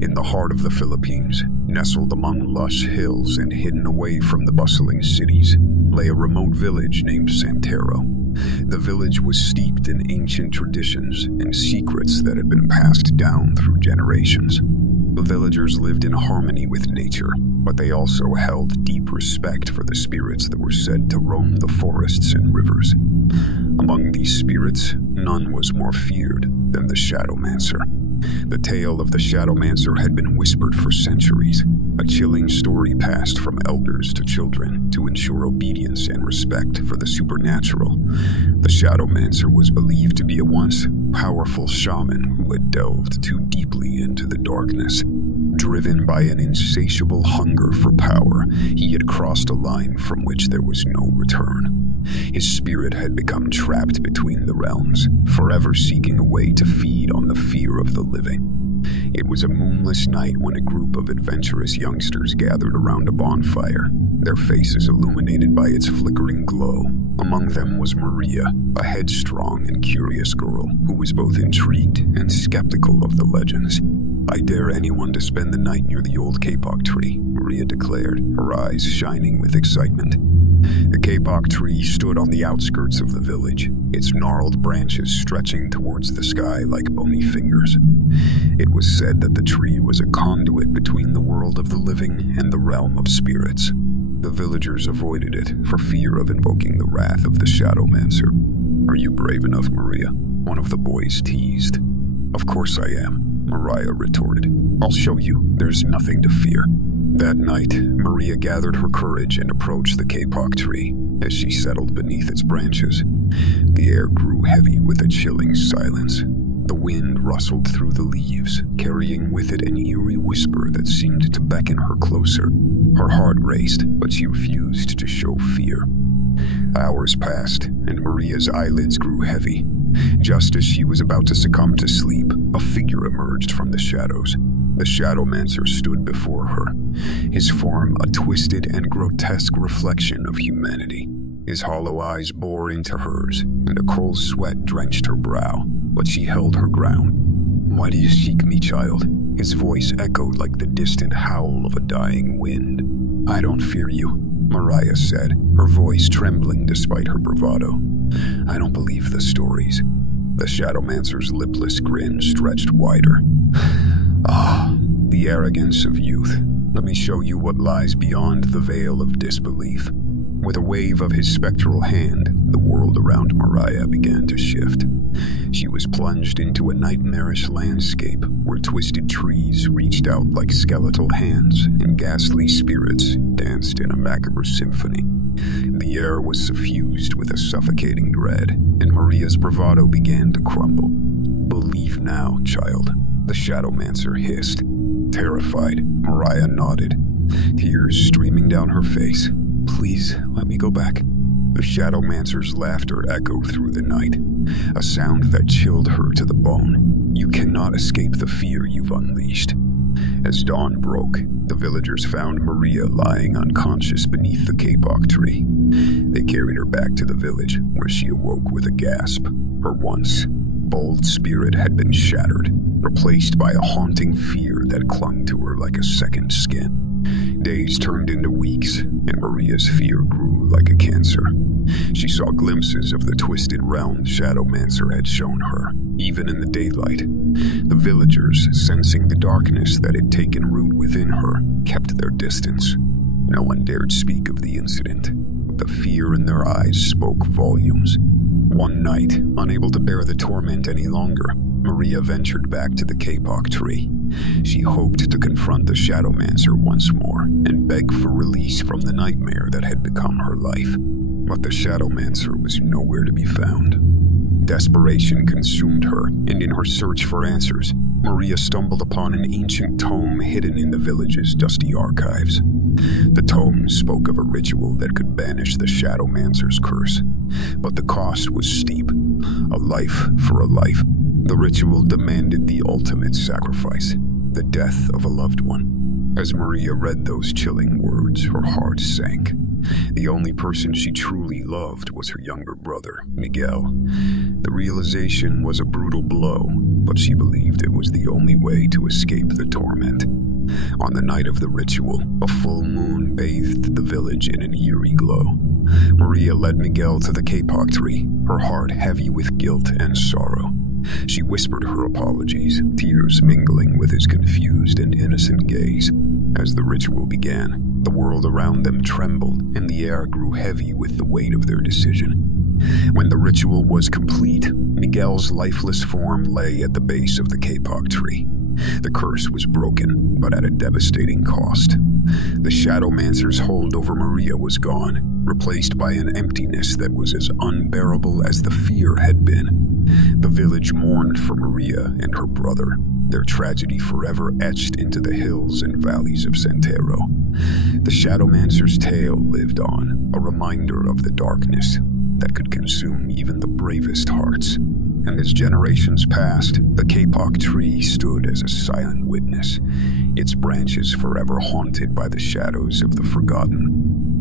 In the heart of the Philippines, nestled among lush hills and hidden away from the bustling cities, lay a remote village named Santero. The village was steeped in ancient traditions and secrets that had been passed down through generations. The villagers lived in harmony with nature, but they also held deep respect for the spirits that were said to roam the forests and rivers. Among these spirits, none was more feared than the Shadowmancer. The tale of the Shadowmancer had been whispered for centuries, a chilling story passed from elders to children to ensure obedience and respect for the supernatural. The Shadowmancer was believed to be a once powerful shaman who had delved too deeply into the darkness. Driven by an insatiable hunger for power, he had crossed a line from which there was no return. His spirit had become trapped between the realms, forever seeking a way to feed on the fear of the living. It was a moonless night when a group of adventurous youngsters gathered around a bonfire, their faces illuminated by its flickering glow. Among them was Maria, a headstrong and curious girl who was both intrigued and skeptical of the legends. "I dare anyone to spend the night near the old Kapok Tree," Maria declared, her eyes shining with excitement. The Kapok Tree stood on the outskirts of the village, its gnarled branches stretching towards the sky like bony fingers. It was said that the tree was a conduit between the world of the living and the realm of spirits. The villagers avoided it for fear of invoking the wrath of the Shadowmancer. "Are you brave enough, Maria?" one of the boys teased. "Of course I am," Maria retorted. "I'll show you. There's nothing to fear." That night, Maria gathered her courage and approached the Kapok Tree. As she settled beneath its branches, the air grew heavy with a chilling silence. The wind rustled through the leaves, carrying with it an eerie whisper that seemed to beckon her closer. Her heart raced, but she refused to show fear. Hours passed, and Maria's eyelids grew heavy. Just as she was about to succumb to sleep, a figure emerged from the shadows. The Shadowmancer stood before her, his form a twisted and grotesque reflection of humanity. His hollow eyes bore into hers, and a cold sweat drenched her brow, but she held her ground. "Why do you seek me, child?" His voice echoed like the distant howl of a dying wind. "I don't fear you," Maria said, her voice trembling despite her bravado. "I don't believe the stories." The Shadowmancer's lipless grin stretched wider. "Ah, the arrogance of youth. Let me show you what lies beyond the veil of disbelief." With a wave of his spectral hand, the world around Maria began to shift. She was plunged into a nightmarish landscape where twisted trees reached out like skeletal hands and ghastly spirits danced in a macabre symphony. The air was suffused with a suffocating dread, and Maria's bravado began to crumble. "Believe now, child," the Shadowmancer hissed. Terrified, Maria nodded, tears streaming down her face. "Please, let me go back." The Shadowmancer's laughter echoed through the night, a sound that chilled her to the bone. "You cannot escape the fear you've unleashed." As dawn broke, the villagers found Maria lying unconscious beneath the Kapok Tree. They carried her back to the village, where she awoke with a gasp. Her once bold spirit had been shattered, replaced by a haunting fear that clung to her like a second skin. Days turned into weeks, and Maria's fear grew like a cancer. She saw glimpses of the twisted realm Shadowmancer had shown her, even in the daylight. The villagers, sensing the darkness that had taken root within her, kept their distance. No one dared speak of the incident. The fear in their eyes spoke volumes. One night, unable to bear the torment any longer, Maria ventured back to the Kapok Tree. She hoped to confront the Shadowmancer once more and beg for release from the nightmare that had become her life. But the Shadowmancer was nowhere to be found. Desperation consumed her, and in her search for answers, Maria stumbled upon an ancient tome hidden in the village's dusty archives. The tome spoke of a ritual that could banish the Shadowmancer's curse, but the cost was steep. A life for a life. The ritual demanded the ultimate sacrifice, the death of a loved one. As Maria read those chilling words, her heart sank. The only person she truly loved was her younger brother, Miguel. The realization was a brutal blow, but she believed it was the only way to escape the torment. On the night of the ritual, a full moon bathed the village in an eerie glow. Maria led Miguel to the Kapok Tree, her heart heavy with guilt and sorrow. She whispered her apologies, tears mingling with his confused and innocent gaze. As the ritual began, the world around them trembled and the air grew heavy with the weight of their decision. When the ritual was complete, Miguel's lifeless form lay at the base of the Kapok Tree. The curse was broken, but at a devastating cost. The Shadowmancer's hold over Maria was gone, replaced by an emptiness that was as unbearable as the fear had been. The village mourned for Maria and her brother, their tragedy forever etched into the hills and valleys of Santero. The Shadowmancer's tale lived on, a reminder of the darkness that could consume even the bravest hearts. And as generations passed, the Kapok Tree stood as a silent witness, its branches forever haunted by the shadows of the forgotten.